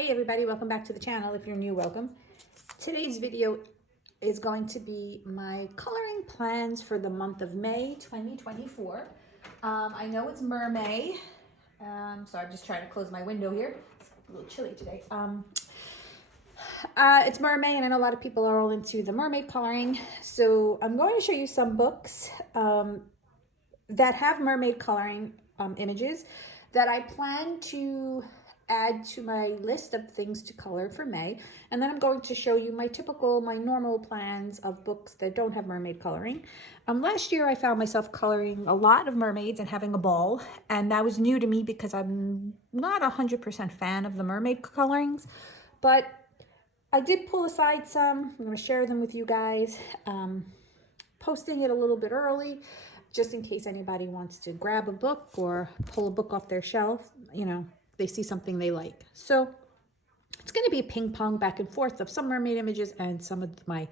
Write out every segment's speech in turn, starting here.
Hey everybody, welcome back to the channel. If you're new, welcome. Today's video is going to be my coloring plans for the month of May 2024. I know it's Mermaid, so I'm just trying to close my window here. It's a little chilly today. It's Mermaid, and I know a lot of people are all into the mermaid coloring. So I'm going to show you some books that have mermaid coloring images that I plan to add to my list of things to color for May. And then I'm going to show you my normal plans of books that don't have mermaid coloring. Last year I found myself coloring a lot of mermaids and having a ball, and that was new to me because I'm not 100% fan of the mermaid colorings, but I did pull aside some. I'm going to share them with you guys, posting it a little bit early just in case anybody wants to grab a book or pull a book off their shelf, you know, they see something they like. So it's going to be a ping pong back and forth of some mermaid images and some of my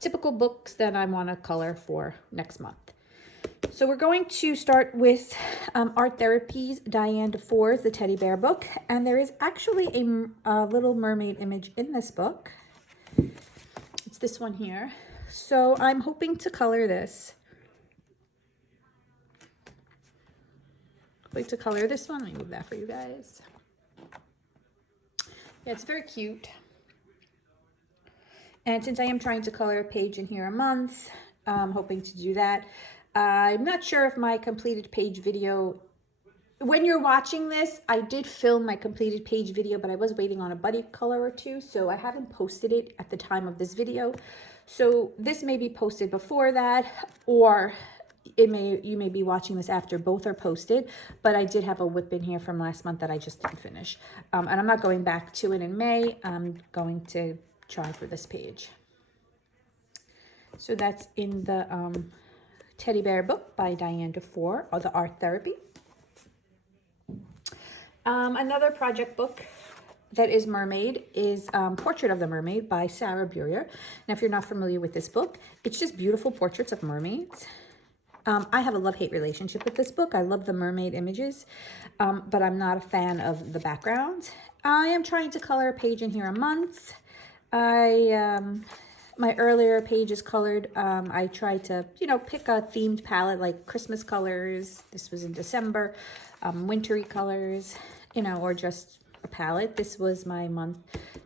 typical books that I want to color for next month. So we're going to start with Art Therapy's Diane DeFore's The Teddy Bear book. And there is actually a little mermaid image in this book. It's this one here. So I'm hoping to color this. Like to color this one. Let me move that for you guys. Yeah, it's very cute. And since I am trying to color a page in here a month, I'm hoping to do that. I'm not sure if my completed page video, when you're watching this, I did film my completed page video, but I was waiting on a buddy color or two, so I haven't posted it at the time of this video. So this may be posted before that, or you may be watching this after both are posted, but I did have a whip in here from last month that I just didn't finish. And I'm not going back to it in May. I'm going to try for this page. So that's in the Teddy Bear book by Diane DeFore, or the Art Therapy. Another project book that is Mermaid is Portrait of the Mermaid by Sarah Burier. Now, if you're not familiar with this book, it's just beautiful portraits of mermaids. I have a love-hate relationship with this book. I love the mermaid images, but I'm not a fan of the backgrounds. I am trying to color a page in here a month. My earlier page is colored. I tried to, pick a themed palette like Christmas colors. This was in December. Wintry colors, or just a palette. This was my month.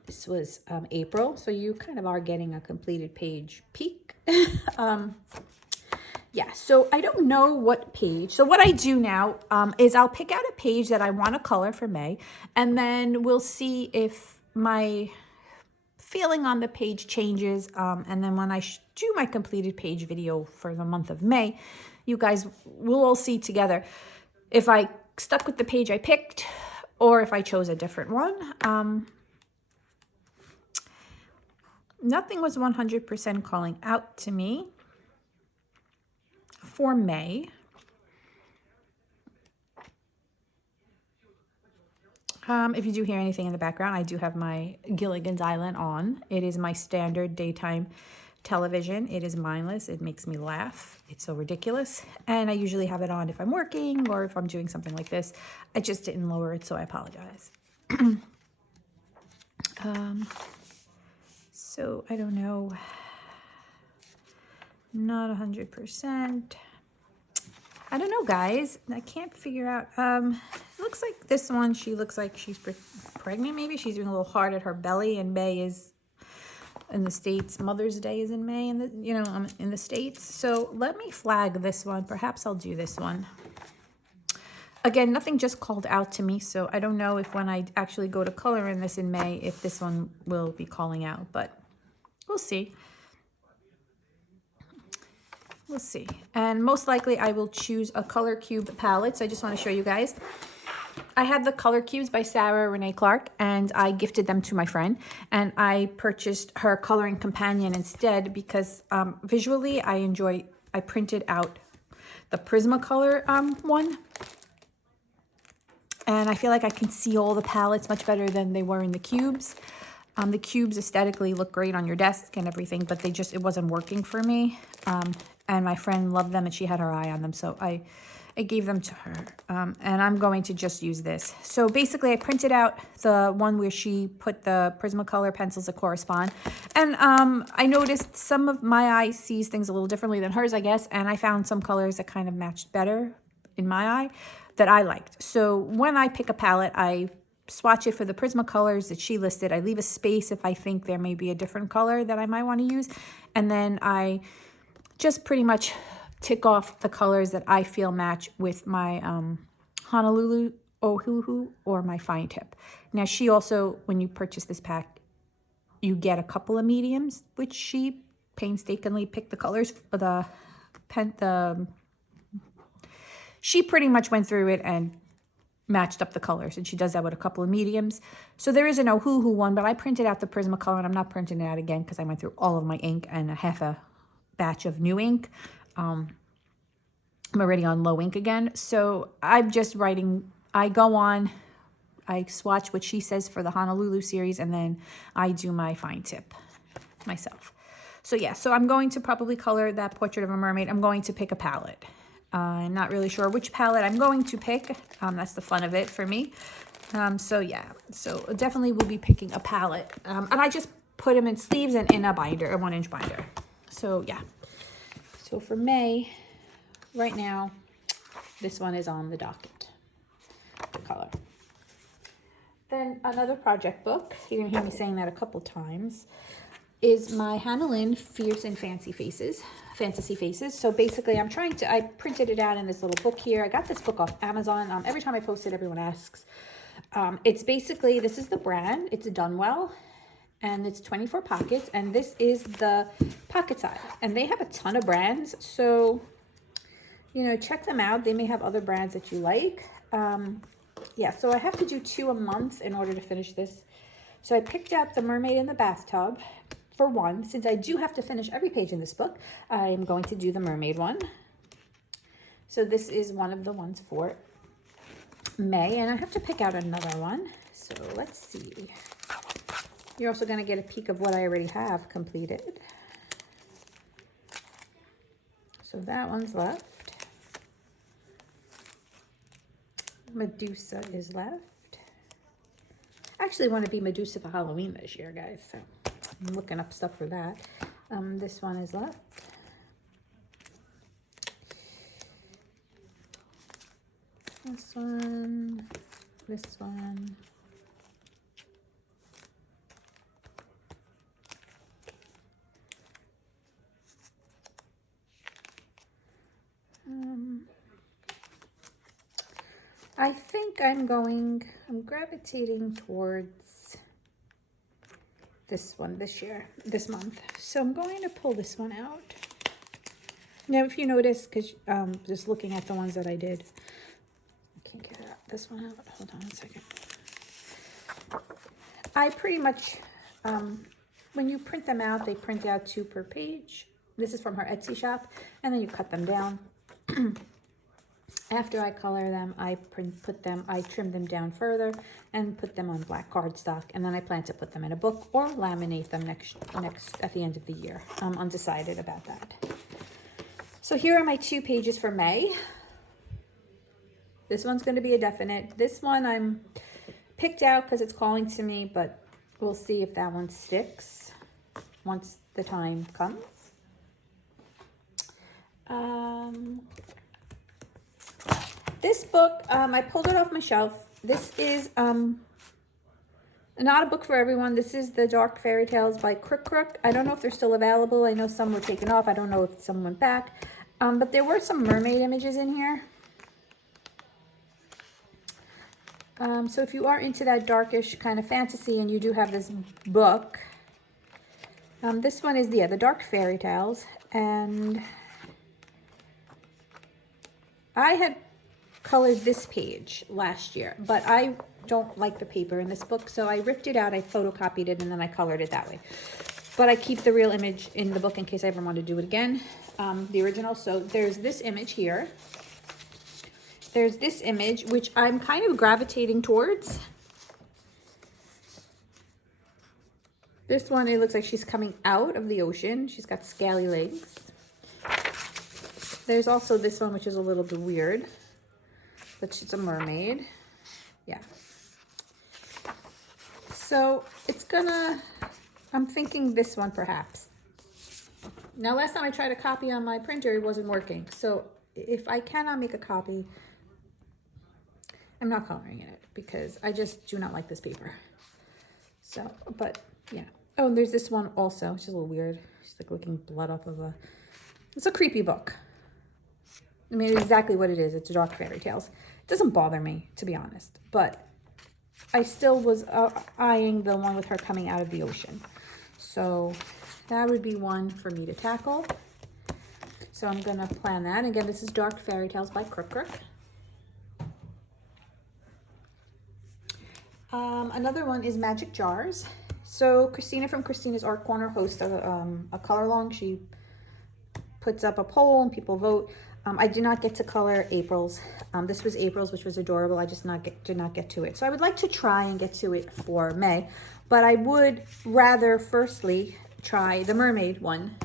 This was April. So you kind of are getting a completed page peek. Yeah, so I don't know what page. So what I do now is I'll pick out a page that I want to color for May, and then we'll see if my feeling on the page changes. And then when I do my completed page video for the month of May, you guys will all see together if I stuck with the page I picked or if I chose a different one. Nothing was 100% calling out to me for May. If you do hear anything in the background, I do have my Gilligan's Island on. It is my standard daytime television. It is mindless. It makes me laugh. It's so ridiculous. And I usually have it on if I'm working or if I'm doing something like this. I just didn't lower it, so I apologize. So I don't know. Not 100%. I don't know, guys. I can't figure out. It looks like this one, she looks like she's pregnant, maybe. She's doing a little hard at her belly, and May is in the States. Mother's Day is in May, in the States. So let me flag this one. Perhaps I'll do this one. Again, nothing just called out to me, so I don't know if when I actually go to color in this in May, if this one will be calling out, but we'll see. We'll see. And most likely I will choose a color cube palette. So I just want to show you guys. I had the color cubes by Sarah Renee Clark, and I gifted them to my friend. And I purchased her coloring companion instead because visually I printed out the Prismacolor one. And I feel like I can see all the palettes much better than they were in the cubes. The cubes aesthetically look great on your desk and everything, but it wasn't working for me. And my friend loved them and she had her eye on them. So I gave them to her, and I'm going to just use this. So basically I printed out the one where she put the Prismacolor pencils that correspond. And I noticed some of my eye sees things a little differently than hers, I guess. And I found some colors that kind of matched better in my eye that I liked. So when I pick a palette, I swatch it for the Prismacolors that she listed. I leave a space if I think there may be a different color that I might want to use. And then I just pretty much tick off the colors that I feel match with my Honolulu Ohuhu or my fine tip. Now she also, when you purchase this pack, you get a couple of mediums, which she painstakingly picked the colors for she pretty much went through it and matched up the colors, and she does that with a couple of mediums. So there is an Ohuhu one, but I printed out the Prismacolor, and I'm not printing it out again because I went through all of my ink and a half a batch of new ink. I'm already on low ink again. So I'm just writing, I go on, I swatch what she says for the Honolulu series, and then I do my fine tip myself. So yeah, so I'm going to probably color that Portrait of a Mermaid. I'm going to pick a palette. I'm not really sure which palette I'm going to pick. That's the fun of it for me. So yeah, so definitely we'll be picking a palette. And I just put them in sleeves and in a binder, a 1-inch binder. So yeah. So for May, right now, this one is on the docket, the color. Then another project book, you're gonna hear me saying that a couple times, is my Hannah Lynn Fierce and Fancy Faces, Fantasy Faces. So basically I printed it out in this little book here. I got this book off Amazon. Every time I post it, everyone asks. It's basically, this is the brand, it's a Dunwell, and it's 24 pockets, and this is the pocket size. And they have a ton of brands, so, you know, check them out. They may have other brands that you like. Yeah, so I have to do 2 a month in order to finish this. So I picked out the Mermaid in the Bathtub for one. Since I do have to finish every page in this book, I am going to do the Mermaid one. So this is one of the ones for May, and I have to pick out another one. So let's see. You're also going to get a peek of what I already have completed. So that one's left. Medusa is left. I actually want to be Medusa for Halloween this year, guys. So I'm looking up stuff for that. This one is left. This one. This one. I think I'm gravitating towards this one this month. So I'm going to pull this one out. Now, if you notice, because just looking at the ones that I did, I can't get this one out. Hold on 1 second. I pretty much, when you print them out, they print out 2 per page. This is from her Etsy shop, and then you cut them down. After I color them, I trim them down further and put them on black cardstock, and then I plan to put them in a book or laminate them next at the end of the year. I'm undecided about that. So here are my 2 pages for May. This one's going to be a definite. This one I'm picked out because it's calling to me, but we'll see if that one sticks once the time comes. This book, I pulled it off my shelf. This is not a book for everyone. This is The Dark Fairy Tales by Crook. I don't know if they're still available. I know some were taken off. I don't know if some went back. But there were some mermaid images in here. So if you are into that darkish kind of fantasy and you do have this book, this one is, The Dark Fairy Tales. And I had colored this page last year, but I don't like the paper in this book, so I ripped it out, I photocopied it, and then I colored it that way. But I keep the real image in the book in case I ever want to do it again, the original. So there's this image here. There's this image, which I'm kind of gravitating towards. This one, it looks like she's coming out of the ocean. She's got scaly legs. There's also this one, which is a little bit weird. but it's a mermaid. Yeah. So it's gonna, I'm thinking this one perhaps. Now, last time I tried a copy on my printer, it wasn't working. So if I cannot make a copy, I'm not coloring in it because I just do not like this paper. So, but yeah. Oh, and there's this one also, which is a little weird. She's like licking blood off of it's a creepy book. I mean, exactly what it is. It's dark fairy tales. It doesn't bother me, to be honest, but I still was eyeing the one with her coming out of the ocean. So that would be one for me to tackle. So I'm going to plan that. Again, this is Dark Fairy Tales by Crook. Another one is Magic Jars. So Christina from Christina's Art Corner hosts a color along. She puts up a poll and people vote. I did not get to color April's. This was April's, which was adorable. I just did not get to it. So I would like to try and get to it for May, but I would rather firstly try the Mermaid one.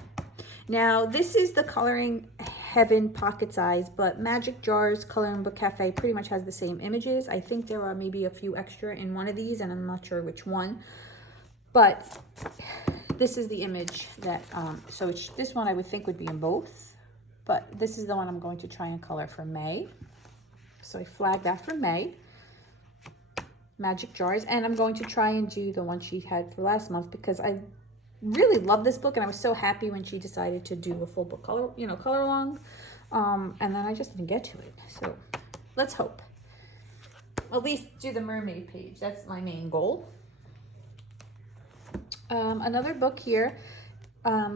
Now, this is the Coloring Heaven pocket size, but Magic Jars Coloring Book Cafe pretty much has the same images. I think there are maybe a few extra in one of these, and I'm not sure which one. But this is the image that, so this one I would think would be in both, but this is the one I'm going to try and color for May. So I flagged that for May. Magic Jars, and I'm going to try and do the one she had for last month because I really love this book and I was so happy when she decided to do a full book color, color along. And then I just didn't get to it. So let's hope. At least do the Mermaid page. That's my main goal. Another book here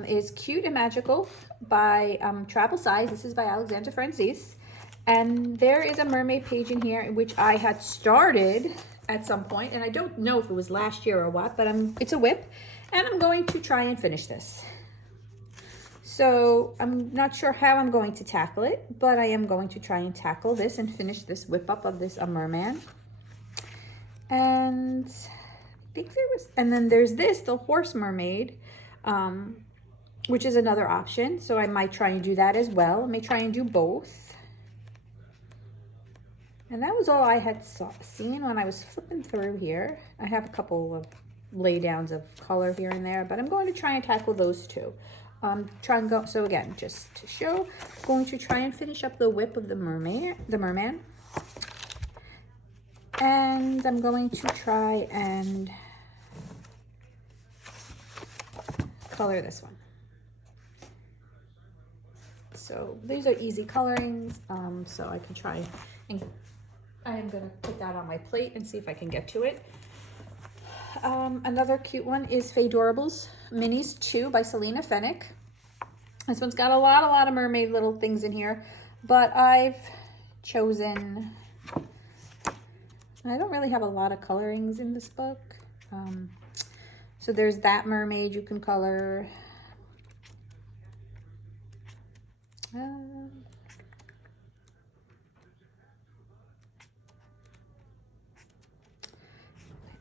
is Cute and Magical by Travel Size. This is by Alexandra Francis. And there is a mermaid page in here, which I had started at some point, and I don't know if it was last year or what, but it's a whip, and I'm going to try and finish this. So I'm not sure how I'm going to tackle it, but I am going to try and tackle this and finish this whip up of this merman. And I think and then there's this, the Horse Mermaid, which is another option. So I might try and do that as well. I may try and do both. And that was all I had seen when I was flipping through here. I have a couple of laydowns of color here and there, but I'm going to try and tackle those two. So again, just to show, I'm going to try and finish up the whip of the merman. And I'm going to try and color this one. So these are easy colorings, so I can try and I am going to put that on my plate and see if I can get to it. Another cute one is Fadorables Minis 2 by Selena Fennick. This one's got a lot of mermaid little things in here, but I've chosen, I don't really have a lot of colorings in this book. So there's that mermaid you can color. I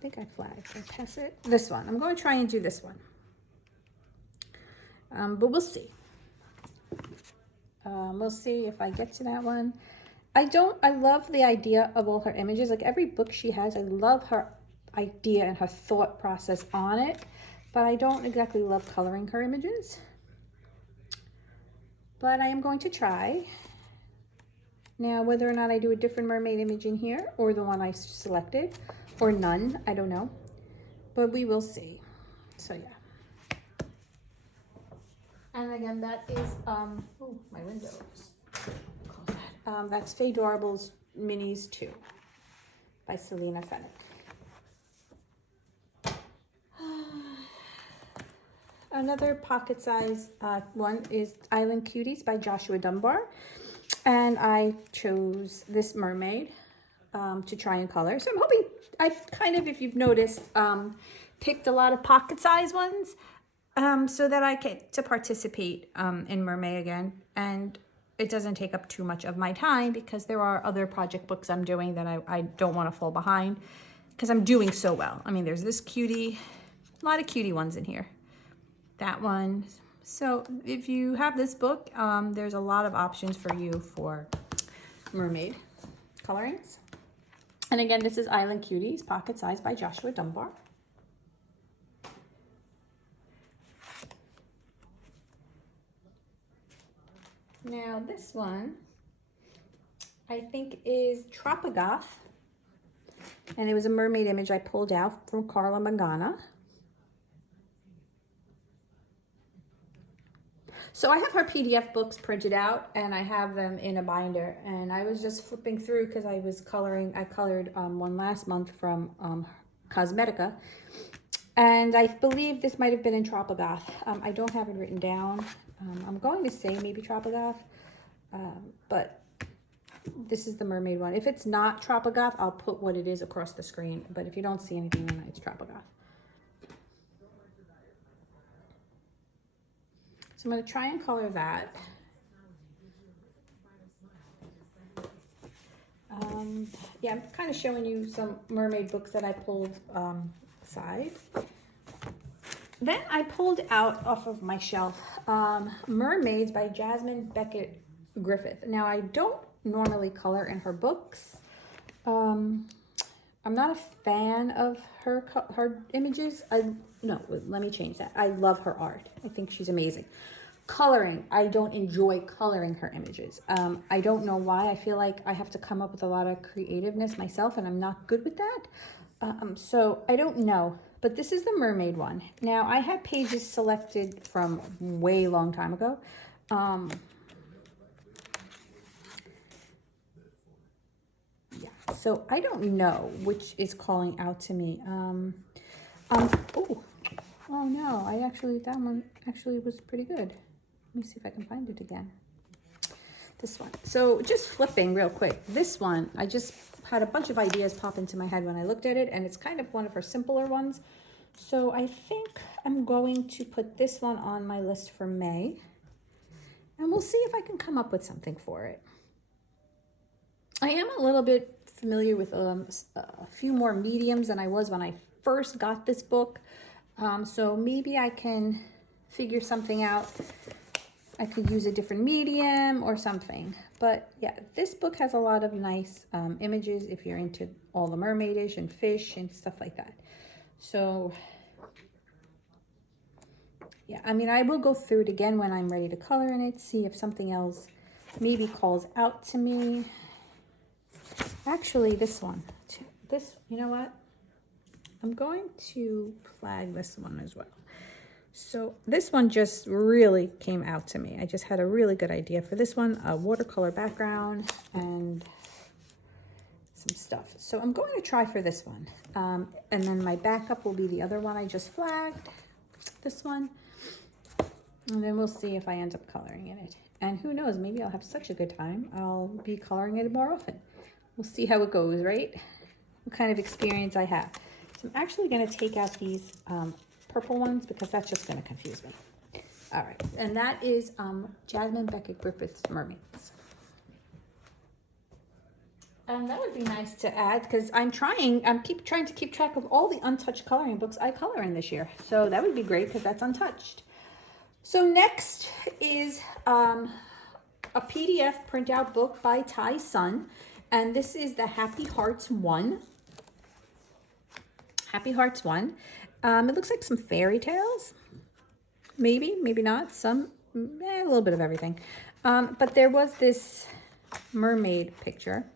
think I flagged. Should I pass it? This one. I'm going to try and do this one. But we'll see. We'll see if I get to that one. I love the idea of all her images. Like every book she has, I love her idea and her thought process on it. But I don't exactly love coloring her images. But I am going to try. Now, whether or not I do a different mermaid image in here or the one I selected, or none, I don't know, but we will see. So yeah. And again, that is, oh, my window. Close that. That's Fadorables Minis 2 by Selena Fennick. Another pocket size one is Island Cuties by Joshua Dunbar. And I chose this mermaid to try and color. So I'm hoping, I kind of, if you've noticed, picked a lot of pocket size ones so that I get to participate in Mermaid again. And it doesn't take up too much of my time because there are other project books I'm doing that I don't want to fall behind because I'm doing so well. I mean, there's this cutie, a lot of cutie ones in here. That one. So if you have this book, there's a lot of options for you for Mermaid colorings. And again, this is Island Cuties, pocket size by Joshua Dunbar. Now this one, I think is Tropigoth. And it was a mermaid image I pulled out from Carla Magana. So I have her PDF books printed out and I have them in a binder, and I was just flipping through because I was coloring. I colored one last month from Cosmetica, and I believe this might have been in Tropigoth. I don't have it written down. I'm going to say maybe Tropigoth, but this is the mermaid one. If it's not Tropigoth, I'll put what it is across the screen, but if you don't see anything, then it's Tropigoth. So I'm going to try and color that. Yeah, I'm kind of showing you some mermaid books that I pulled aside. Then I pulled out off of my shelf Mermaids by Jasmine Beckett Griffith. Now, I don't normally color in her books. I'm not a fan of her images. No, let me change that. I love her art. I think she's amazing. Coloring, I don't enjoy coloring her images. I don't know why. I feel like I have to come up with a lot of creativeness myself, and I'm not good with that. So I don't know. But this is the mermaid one. Now, I had pages selected from way long time ago. Yeah, so I don't know which is calling out to me. Oh no, that one actually was pretty good. Let me see if I can find it again. This one. So just flipping real quick. This one, I just had a bunch of ideas pop into my head when I looked at it, and it's kind of one of her simpler ones. So I think I'm going to put this one on my list for May, and we'll see if I can come up with something for it. I am a little bit familiar with a few more mediums than I was when I first got this book. So maybe I can figure something out. I could use a different medium or something. But yeah, this book has a lot of nice images if you're into all the mermaidish and fish and stuff like that. So yeah, I mean, I will go through it again when I'm ready to color in it, see if something else maybe calls out to me. Actually, this one, you know what? I'm going to flag this one as well. So this one just really came out to me. I just had a really good idea for this one, a watercolor background and some stuff. So I'm going to try for this one. And then my backup will be the other one I just flagged, this one. And then we'll see if I end up coloring in it. And who knows, maybe I'll have such a good time, I'll be coloring it more often. We'll see how it goes, right? What kind of experience I have. So I'm actually going to take out these purple ones because that's just going to confuse me. All right, and that is Jasmine Beckett Griffith's Mermaids. And that would be nice to add because I'm trying to keep track of all the untouched coloring books I color in this year. So that would be great because that's untouched. So next is a PDF printout book by Ty Sun, and this is the Happy Hearts 1. Happy Hearts 1. It looks like some fairy tales. Maybe, maybe not. Some, a little bit of everything. But there was this mermaid picture.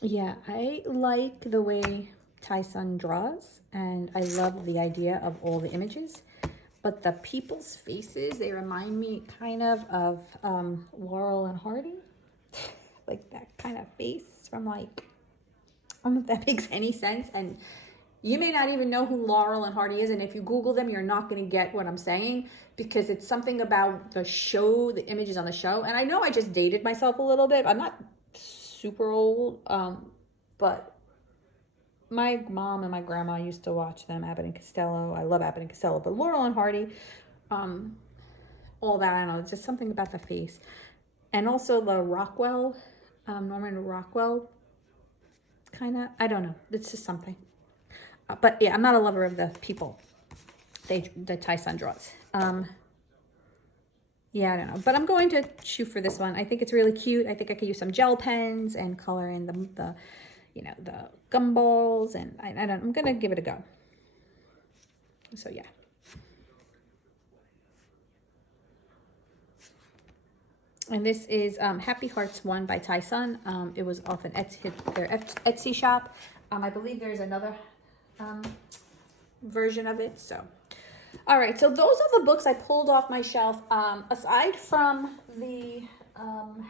Yeah, I like the way Ty Sun draws, and I love the idea of all the images. But the people's faces, they remind me kind of Laurel and Hardy. Like that kind of face from like, I don't know if that makes any sense. And you may not even know who Laurel and Hardy is. And if you Google them, you're not going to get what I'm saying because it's something about the show, the images on the show. And I know I just dated myself a little bit. I'm not super old, but my mom and my grandma used to watch them, Abbott and Costello. I love Abbott and Costello, but Laurel and Hardy, all that, I don't know, it's just something about the face. And also the Rockwell, Norman Rockwell, kind of, I don't know, it's just something. But yeah, I'm not a lover of the people that Ty Sun draws. Yeah, I don't know, but I'm going to shoot for this one. I think it's really cute. I think I could use some gel pens and color in the you know, the gumballs, and I'm gonna give it a go. So yeah. And this is Happy Hearts 1 by Tai Sun. It was off an their Etsy shop. I believe there's another version of it. So, all right. So those are the books I pulled off my shelf. Aside from the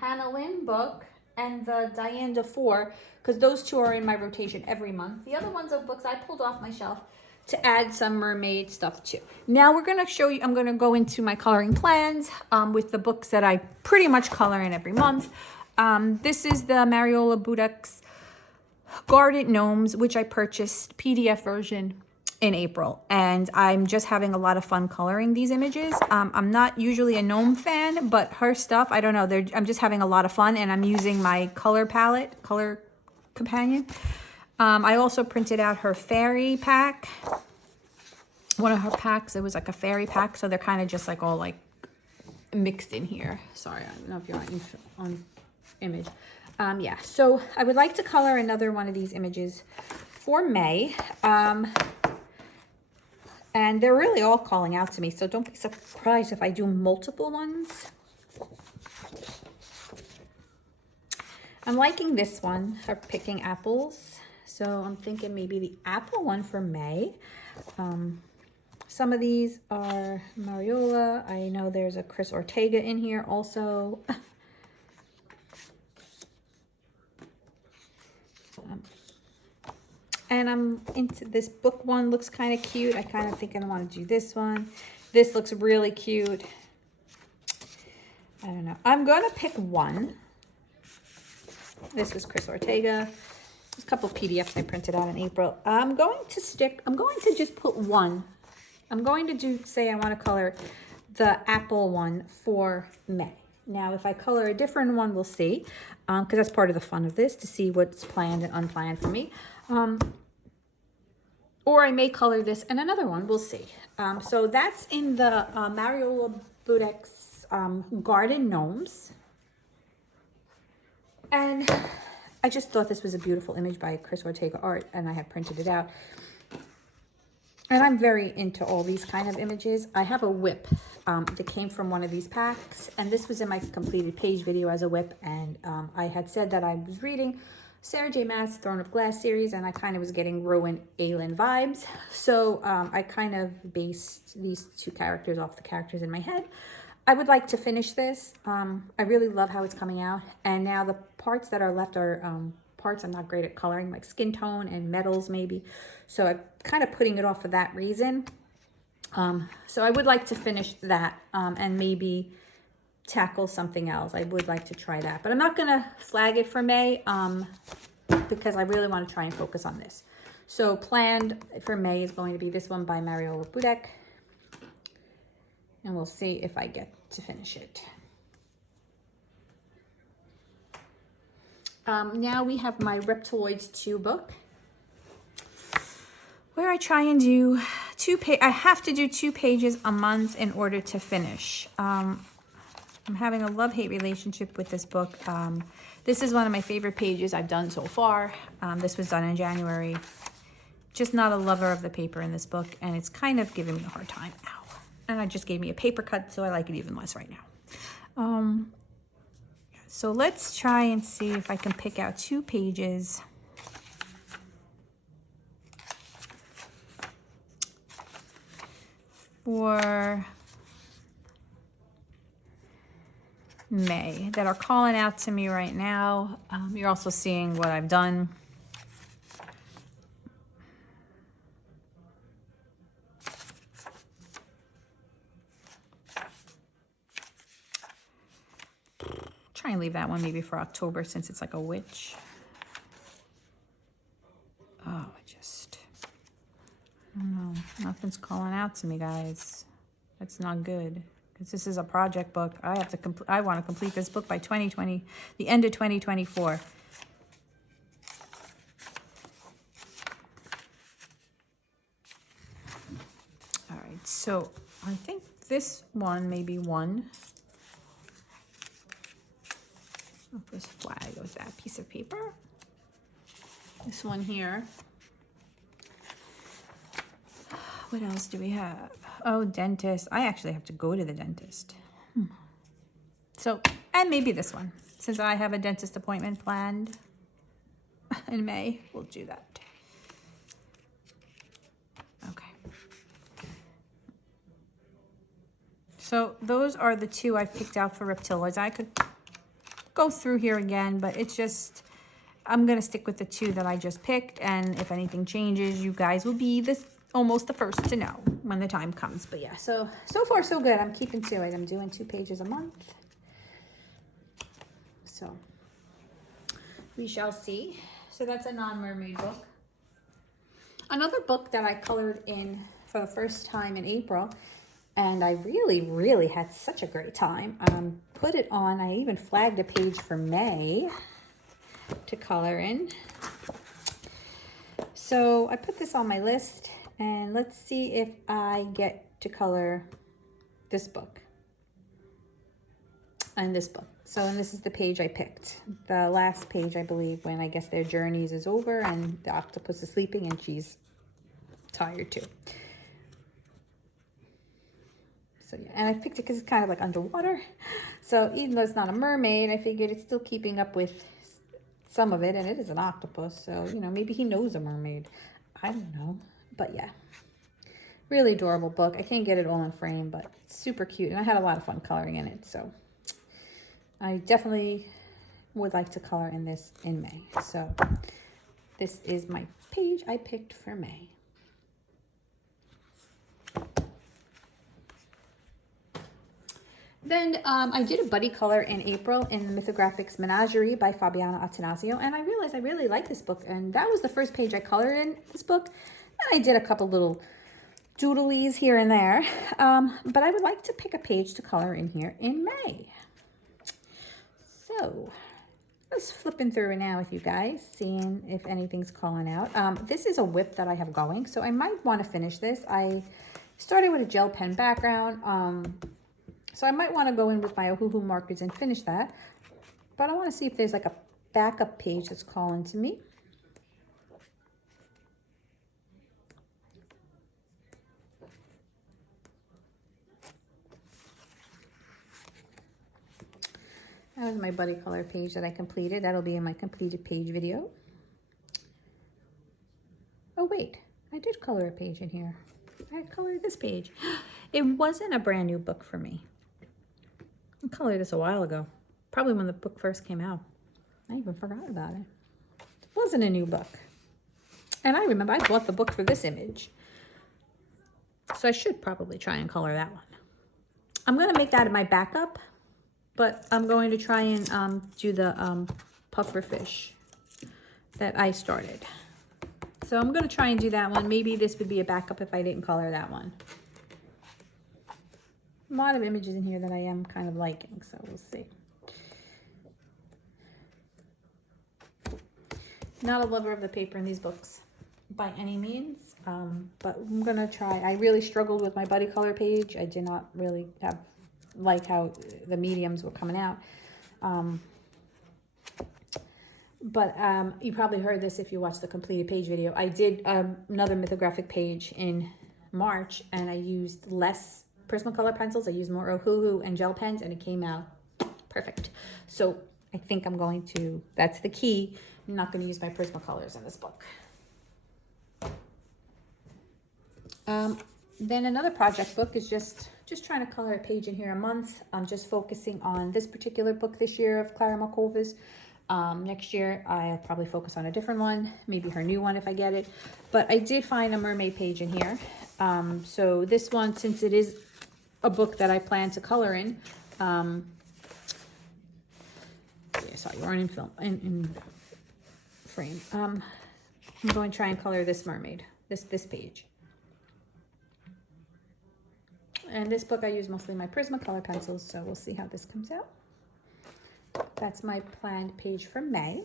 Hannah Lynn book and the Diane DeFore, because those two are in my rotation every month. The other ones are books I pulled off my shelf to add some mermaid stuff to. Now we're going to show you, I'm going to go into my coloring plans with the books that I pretty much color in every month. This is the Mariola Budek's Garden Gnomes, which I purchased PDF version in April, and I'm just having a lot of fun coloring these images. I'm not usually a gnome fan, but her stuff, I don't know, I'm just having a lot of fun, and I'm using my color palette, Color Companion. I also printed out her fairy pack. One of her packs, it was like a fairy pack, so they're kind of just like all like mixed in here. Sorry, I don't know if you're on image. Yeah, so I would like to color another one of these images for May. And they're really all calling out to me, so don't be surprised if I do multiple ones. I'm liking this one, her picking apples. So I'm thinking maybe the apple one for May. Some of these are Mariola. I know there's a Chris Ortega in here also. And I'm into this book one, looks kind of cute. I kind of think I want to do this one. This looks really cute. I don't know. I'm going to pick one. This is Chris Ortega. There's a couple of PDFs I printed out in April. I'm going to just put one. I'm going to say I want to color the apple one for May. Now, if I color a different one, we'll see. Because that's part of the fun of this, to see what's planned and unplanned for me. Or I may color this and another one, we'll see. So that's in the Mariola Budek's Garden Gnomes. And I just thought this was a beautiful image by Chris Ortega Art, and I had printed it out. And I'm very into all these kind of images. I have a whip that came from one of these packs, and this was in my completed page video as a whip. And I had said that I was reading Sarah J. Maas' Throne of Glass series, and I kind of was getting Rowan Aylin vibes. So I kind of based these two characters off the characters in my head. I would like to finish this. I really love how it's coming out. And now the parts that are left are parts I'm not great at coloring, like skin tone and metals maybe. So I'm kind of putting it off for that reason. So I would like to finish that and maybe tackle something else. I would like to try that. But I'm not going to flag it for May because I really want to try and focus on this. So planned for May is going to be this one by Mariola Budek. And we'll see if I get to finish it. Now we have my Reptiloids 2 book, where I try and do I have to do 2 pages a month in order to finish. I'm having a love-hate relationship with this book. This is one of my favorite pages I've done so far. This was done in January. Just not a lover of the paper in this book, and it's kind of giving me a hard time. Ow. And I just gave me a paper cut, so I like it even less right now. So let's try and see if I can pick out 2 pages. For May that are calling out to me right now. You're also seeing what I've done. Try and leave that one maybe for October since it's like a witch. Oh, I don't know. Nothing's calling out to me, guys. That's not good because this is a project book. I want to complete this book by 2020, the end of 2024. All right, so I think this one may be one. This one here. What else do we have? Oh, dentist. I actually have to go to the dentist. So, and maybe this one. Since I have a dentist appointment planned in May, we'll do that. Okay. So those are the two I picked out for reptiloids. I could go through here again, but it's just, I'm going to stick with the two that I just picked. And if anything changes, you guys will be almost the first to know when the time comes. But yeah, so far so good. I'm keeping to it. I'm doing 2 pages a month. So we shall see. So that's a non-mermaid book. Another book that I colored in for the first time in April, and I really had such a great time. Put it on, I even flagged a page for May to color in. So I put this on my list, and let's see if I get to color this book and this book. So, and this is the page I picked. The last page, I believe, when I guess their journeys is over and the octopus is sleeping and she's tired too. So yeah, and I picked it because it's kind of like underwater. So even though it's not a mermaid, I figured it's still keeping up with some of it, and it is an octopus. So, you know, maybe he knows a mermaid. I don't know. But yeah, really adorable book. I can't get it all in frame, but it's super cute. And I had a lot of fun coloring in it. So I definitely would like to color in this in May. So this is my page I picked for May. Then I did a buddy color in April in Mythographics Menagerie by Fabiana Attanasio, and I realized I really like this book, and that was the first page I colored in this book. And I did a couple little doodlies here and there, but I would like to pick a page to color in here in May. So I was flipping through it now with you guys, seeing if anything's calling out. This is a whip that I have going, so I might want to finish this. I started with a gel pen background, so I might want to go in with my Ohuhu markers and finish that. But I want to see if there's like a backup page that's calling to me. That was my buddy color page that I completed. That'll be in my completed page video. Oh wait, I did color a page in here. I colored this page. It wasn't a brand new book for me. I colored this a while ago, probably when the book first came out. I even forgot about it. It wasn't a new book. And I remember I bought the book for this image. So I should probably try and color that one. I'm going to make that my backup, but I'm going to try and do the puffer fish that I started. So I'm going to try and do that one. Maybe this would be a backup if I didn't color that one. A lot of images in here that I am kind of liking, so we'll see. Not a lover of the paper in these books by any means, but I'm gonna try. I really struggled with my buddy color page. I did not really like how the mediums were coming out. But you probably heard this if you watched the completed page video. I did another Mythographic page in March, and I used less Prismacolor pencils. I used more Ohuhu and gel pens, and it came out perfect. So I think I'm going to, that's the key. I'm not going to use my Prismacolors in this book. Then another project book is just trying to color a page in here a month. I'm just focusing on this particular book this year of Clara Markova's. Next year, I'll probably focus on a different one, maybe her new one if I get it. But I did find a mermaid page in here. So this one, since it is a book that I plan to color in, yeah, sorry, you weren't in film, in frame. I'm going to try and color this mermaid, this page. And this book I use mostly my Prismacolor pencils, so we'll see how this comes out. That's my planned page for May,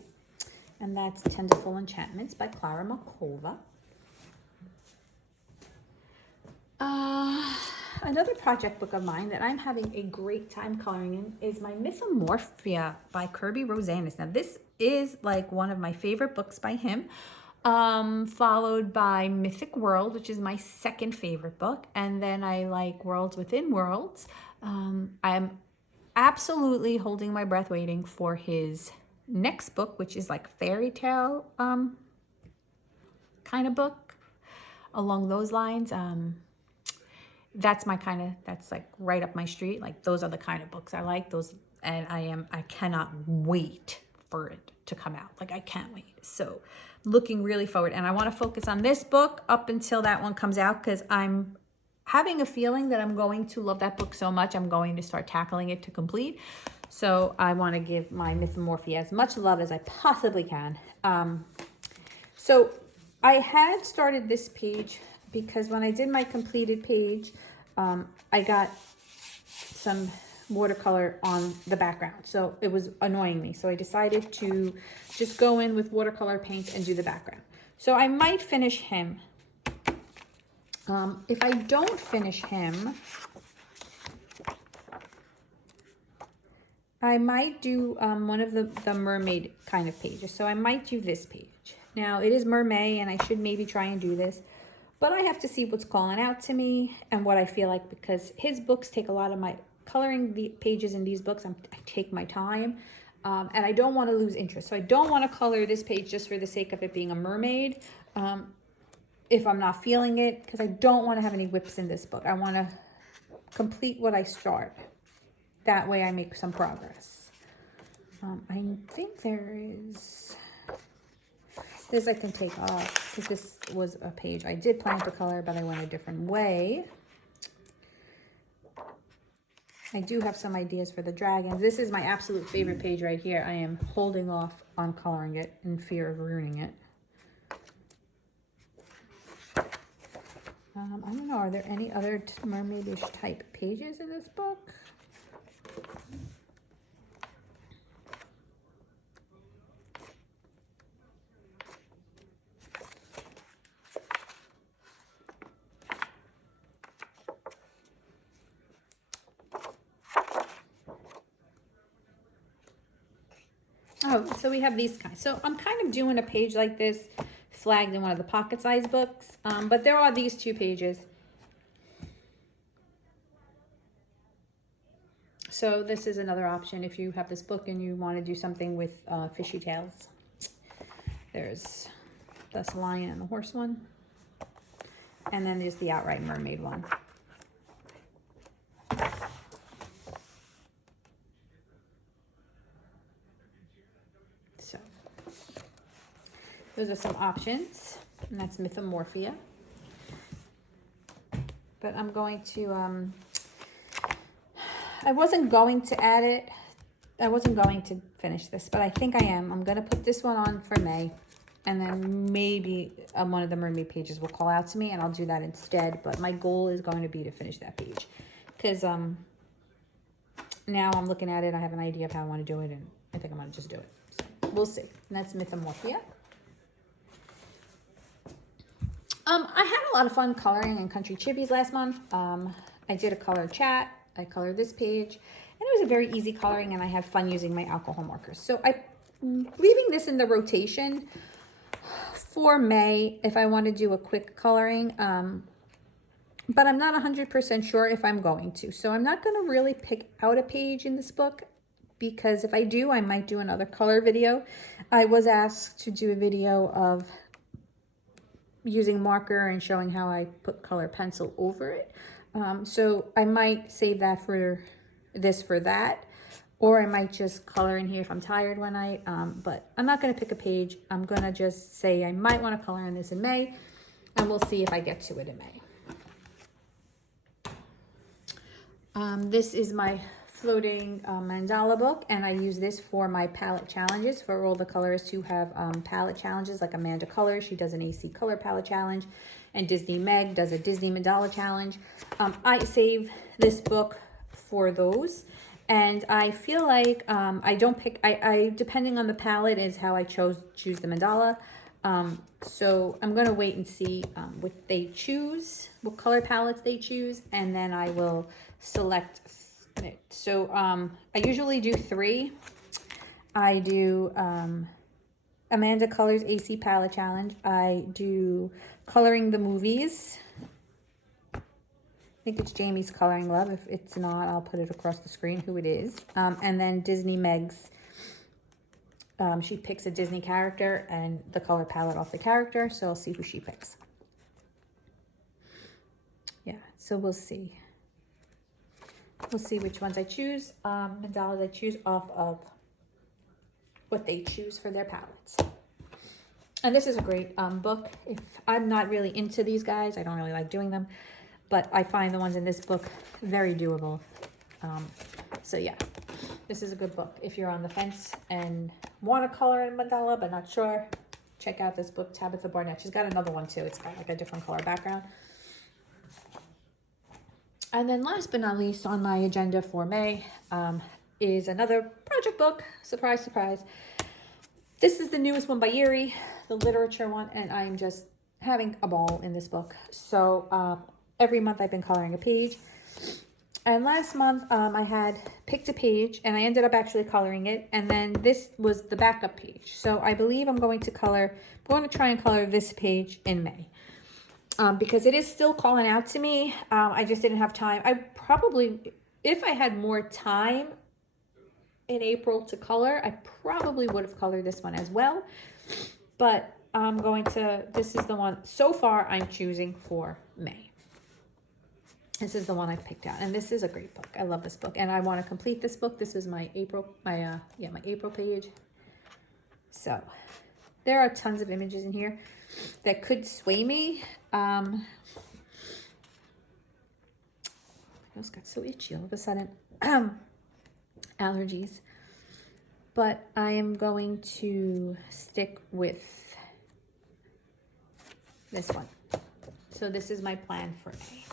and that's Tenderful Enchantments by Clara Markova. Another project book of mine that I'm having a great time coloring in is my Mythomorphia by Kirby Rosanis. Now this is like one of my favorite books by him, followed by Mythic World, which is my second favorite book. And then I like Worlds Within Worlds. I'm absolutely holding my breath waiting for his next book, which is like fairy tale kind of book along those lines. That's my kind of, that's like right up my street. Like those are the kind of books I like, those, and I cannot wait for it to come out. Like I can't wait. So looking really forward, and I want to focus on this book up until that one comes out, because I'm having a feeling that I'm going to love that book so much, I'm going to start tackling it to complete. So I want to give my Mythomorphia as much love as I possibly can. So I had started this page because when I did my completed page, I got some watercolor on the background. So it was annoying me. So I decided to just go in with watercolor paints and do the background. So I might finish him. If I don't finish him, I might do one of the mermaid kind of pages. So I might do this page. Now it is Mermaid, and I should maybe try and do this, but I have to see what's calling out to me and what I feel like, because his books take a lot of my coloring. The pages in these books, I take my time, and I don't want to lose interest. So I don't want to color this page just for the sake of it being a mermaid. If I'm not feeling it, because I don't want to have any whips in this book. I want to complete what I start. That way I make some progress. I think there is... This I can take off, because this was a page I did plan to color, but I went a different way. I do have some ideas for the dragons. This is my absolute favorite page right here. I am holding off on coloring it in fear of ruining it. I don't know, are there any other mermaidish type pages in this book? Oh, so we have these kinds. So I'm kind of doing a page like this, flagged in one of the pocket-sized books, but there are these two pages. So this is another option if you have this book and you want to do something with fishy tails. There's this lion and the horse one, and then there's the outright mermaid one. So those are some options, and that's Mythomorphia. But I'm going to, I wasn't going to add it. I wasn't going to finish this, but I think I am. I'm going to put this one on for May, and then maybe one of the mermaid pages will call out to me, and I'll do that instead. But my goal is going to be to finish that page, because now I'm looking at it. I have an idea of how I want to do it, and I think I'm going to just do it. So we'll see. And that's Mythomorphia. I had a lot of fun coloring in Country Chibis last month. I did a color chat. I colored this page, and it was a very easy coloring, and I had fun using my alcohol markers. So I'm leaving this in the rotation for May if I want to do a quick coloring, but I'm not 100% sure if I'm going to. So I'm not going to really pick out a page in this book, because if I do, I might do another color video. I was asked to do a video of using marker and showing how I put color pencil over it. So I might save that for this for that, or I might just color in here if I'm tired one night. But I'm not going to pick a page. I'm going to just say I might want to color in this in May, and we'll see if I get to it in May. This is my floating mandala book, and I use this for my palette challenges for all the colorists who have palette challenges, like Amanda Colors. She does an AC color palette challenge, and Disney Meg does a Disney mandala challenge. I save this book for those, and I feel like I don't pick, I depending on the palette is how I choose the mandala. So I'm going to wait and see what they choose, what color palettes they choose, and then I will select it. So I usually do 3. I do Amanda Colors AC Palette Challenge. I do Coloring the Movies. I think it's Jamie's Coloring Love. If it's not, I'll put it across the screen who it is. And then Disney Meg's. She picks a Disney character and the color palette off the character. So I'll see who she picks. Yeah, so we'll see. We'll see which ones I choose. Mandalas I choose off of what they choose for their palettes. And this is a great book. If I'm not really into these guys, I don't really like doing them, but I find the ones in this book very doable. So yeah, this is a good book. If you're on the fence and want to color in mandala but not sure, check out this book, Tabitha Barnett. She's got another one too. It's got like a different color background. And then last but not least on my agenda for May is another project book. Surprise, surprise. This is the newest one by Yuri, the literature one, and I'm just having a ball in this book. So every month I've been coloring a page. And last month I had picked a page and I ended up actually coloring it. And then this was the backup page. So I believe I'm going to try and color this page in May. Because it is still calling out to me. I just didn't have time. I probably, if I had more time in April to color, I probably would have colored this one as well. But this is the one so far I'm choosing for May. This is the one I picked out. And this is a great book. I love this book. And I want to complete this book. This is my April page. So there are tons of images in here that could sway me. My nose got so itchy all of a sudden. Allergies. But I am going to stick with this one. So this is my plan for May.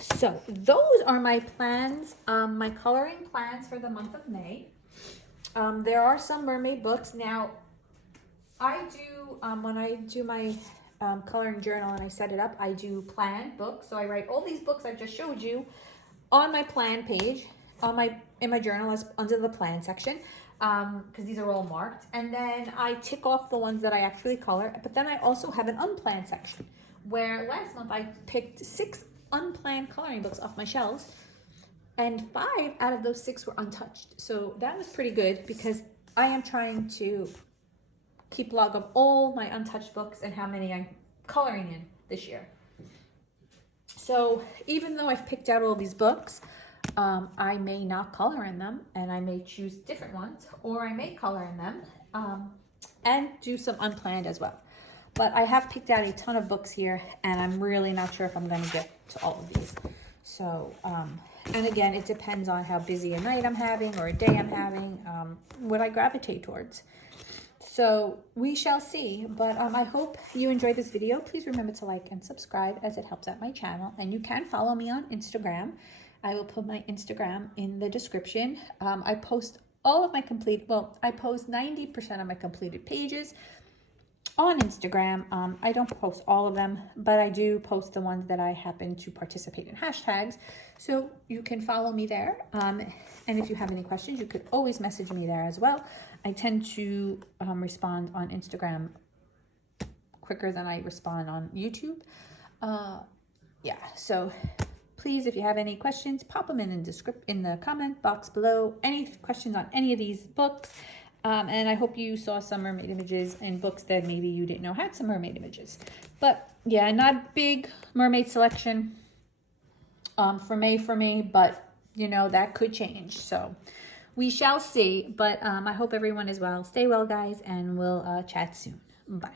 So those are my plans, my coloring plans for the month of May. There are some mermaid books. Now, I do, when I do my coloring journal and I set it up, I do planned books. So I write all these books I just showed you on my plan page, in my journal as under the plan section, because these are all marked. And then I tick off the ones that I actually color. But then I also have an unplanned section where last month I picked 6 unplanned coloring books off my shelves, and 5 out of those 6 were untouched. So that was pretty good because I am trying to keep log of all my untouched books and how many I'm coloring in this year. So even though I've picked out all these books, I may not color in them, and I may choose different ones, or I may color in them and do some unplanned as well. But I have picked out a ton of books here, and I'm really not sure if I'm going to get to all of these. So, and again, it depends on how busy a night I'm having or a day I'm having, what I gravitate towards. So we shall see. But I hope you enjoyed this video. Please remember to like and subscribe, as it helps out my channel. And you can follow me on Instagram. I will put my Instagram in the description. I post all of my I post 90% of my completed pages on Instagram. I don't post all of them, but I do post the ones that I happen to participate in hashtags. So you can follow me there. And if you have any questions, you could always message me there as well. I tend to respond on Instagram quicker than I respond on YouTube. Yeah, so please, if you have any questions, pop them in the comment box below. Any questions on any of these books. And I hope you saw some mermaid images in books that maybe you didn't know had some mermaid images. But yeah, not big mermaid selection for May for me, but you know, that could change. So we shall see. But I hope everyone is well. Stay well, guys, and we'll chat soon. Bye.